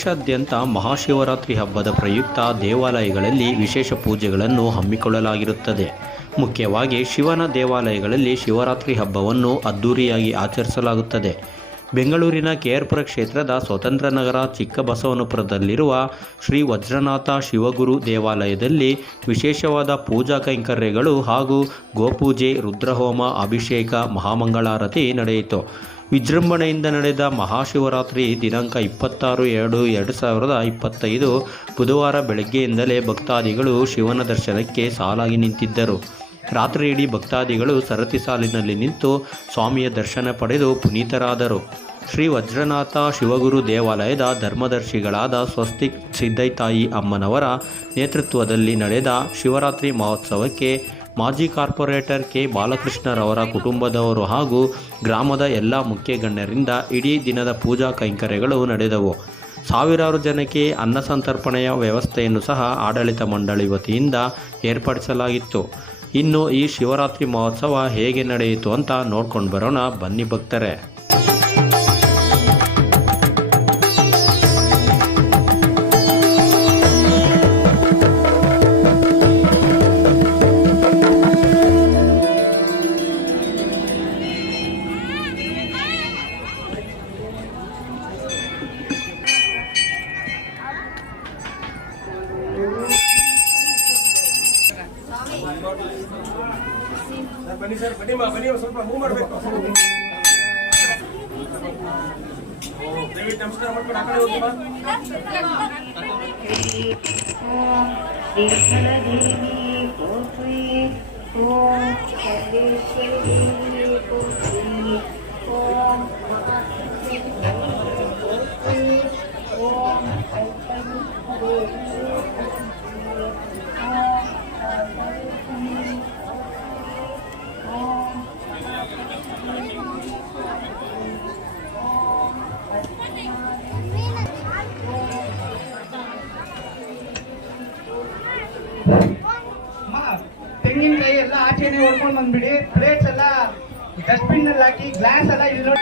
ದೇಶಾದ್ಯಂತ ಮಹಾಶಿವರಾತ್ರಿ ಹಬ್ಬದ ಪ್ರಯುಕ್ತ ದೇವಾಲಯಗಳಲ್ಲಿ ವಿಶೇಷ ಪೂಜೆಗಳನ್ನು ಹಮ್ಮಿಕೊಳ್ಳಲಾಗಿರುತ್ತದೆ. ಮುಖ್ಯವಾಗಿ ಶಿವನ ದೇವಾಲಯಗಳಲ್ಲಿ ಶಿವರಾತ್ರಿ ಹಬ್ಬವನ್ನು ಅದ್ದೂರಿಯಾಗಿ ಆಚರಿಸಲಾಗುತ್ತದೆ. ಬೆಂಗಳೂರಿನ ಕೆಆರ್ಪುರ ಕ್ಷೇತ್ರದ ಸ್ವತಂತ್ರ ನಗರ ಚಿಕ್ಕಬಸವನಪುರದಲ್ಲಿರುವ ಶ್ರೀ ವಜ್ರನಾಥ ಶಿವಗುರು ದೇವಾಲಯದಲ್ಲಿ ವಿಶೇಷವಾದ ಪೂಜಾ ಕೈಂಕರ್ಯಗಳು ಹಾಗೂ ಗೋಪೂಜೆ, ರುದ್ರಹೋಮ, ಅಭಿಷೇಕ, ಮಹಾಮಂಗಳಾರತಿ ನಡೆಯಿತು. ವಿಜೃಂಭಣೆಯಿಂದ ನಡೆದ ಮಹಾಶಿವರಾತ್ರಿ ದಿನಾಂಕ 26/2/2025 ಬುಧವಾರ ಬೆಳಗ್ಗೆಯಿಂದಲೇ ಭಕ್ತಾದಿಗಳು ಶಿವನ ದರ್ಶನಕ್ಕೆ ಸಾಲಾಗಿ ನಿಂತಿದ್ದರು. ರಾತ್ರಿ ಇಡೀ ಭಕ್ತಾದಿಗಳು ಸರತಿ ಸಾಲಿನಲ್ಲಿ ನಿಂತು ಸ್ವಾಮಿಯ ದರ್ಶನ ಪಡೆದು ಪುನೀತರಾದರು. ಶ್ರೀ ವಜ್ರನಾಥ ಶಿವಗುರು ದೇವಾಲಯದ ಧರ್ಮದರ್ಶಿಗಳಾದ ಸ್ವಸ್ತಿಕ್ ಸಿದ್ದೈತಾಯಿ ಅಮ್ಮನವರ ನೇತೃತ್ವದಲ್ಲಿ ನಡೆದ ಶಿವರಾತ್ರಿ ಮಹೋತ್ಸವಕ್ಕೆ ಮಾಜಿ ಕಾರ್ಪೊರೇಟರ್ ಕೆ ಬಾಲಕೃಷ್ಣರವರ ಕುಟುಂಬದವರು ಹಾಗೂ ಗ್ರಾಮದ ಎಲ್ಲ ಮುಖ್ಯ ಗಣ್ಯರಿಂದ ಇಡೀ ದಿನದ ಪೂಜಾ ಕೈಂಕರ್ಯಗಳು ನಡೆದವು. ಸಾವಿರಾರು ಜನಕ್ಕೆ ಅನ್ನ ಸಂತರ್ಪಣೆಯ ವ್ಯವಸ್ಥೆಯನ್ನು ಸಹ ಆಡಳಿತ ಮಂಡಳಿ ವತಿಯಿಂದ ಏರ್ಪಡಿಸಲಾಗಿತ್ತು. ಇನ್ನು ಈ ಶಿವರಾತ್ರಿ ಮಹೋತ್ಸವ ಹೇಗೆ ನಡೆಯಿತು ಅಂತ ನೋಡ್ಕೊಂಡು ಬರೋಣ ಬನ್ನಿ ಭಕ್ತರೇ. ಬನ್ನಿ ಸರ್, ಬನ್ನಿ ಸ್ವಲ್ಪ ಮೂವ್ ಮಾಡಬೇಕು. ದಯವಿಟ್ಟು ನಮಸ್ಕಾರ ಮಾಡ್ಕೊಂಡು ಆ ಕಡೆ ಹೋಗಿ. ತೆಂಗಿನಕಾಯಿ ಎಲ್ಲ ಆಚೆನೆ ಹೊಡ್ಕೊಂಡು ಬಂದ್ಬಿಡಿ. ಪ್ಲೇಟ್ಸ್ ಎಲ್ಲ ಡಸ್ಟ್ಬಿನ್ ನಲ್ಲಿ ಹಾಕಿ, ಗ್ಲಾಸ್ ಎಲ್ಲ ಇಲ್ಲಿ ನೋಡಿ.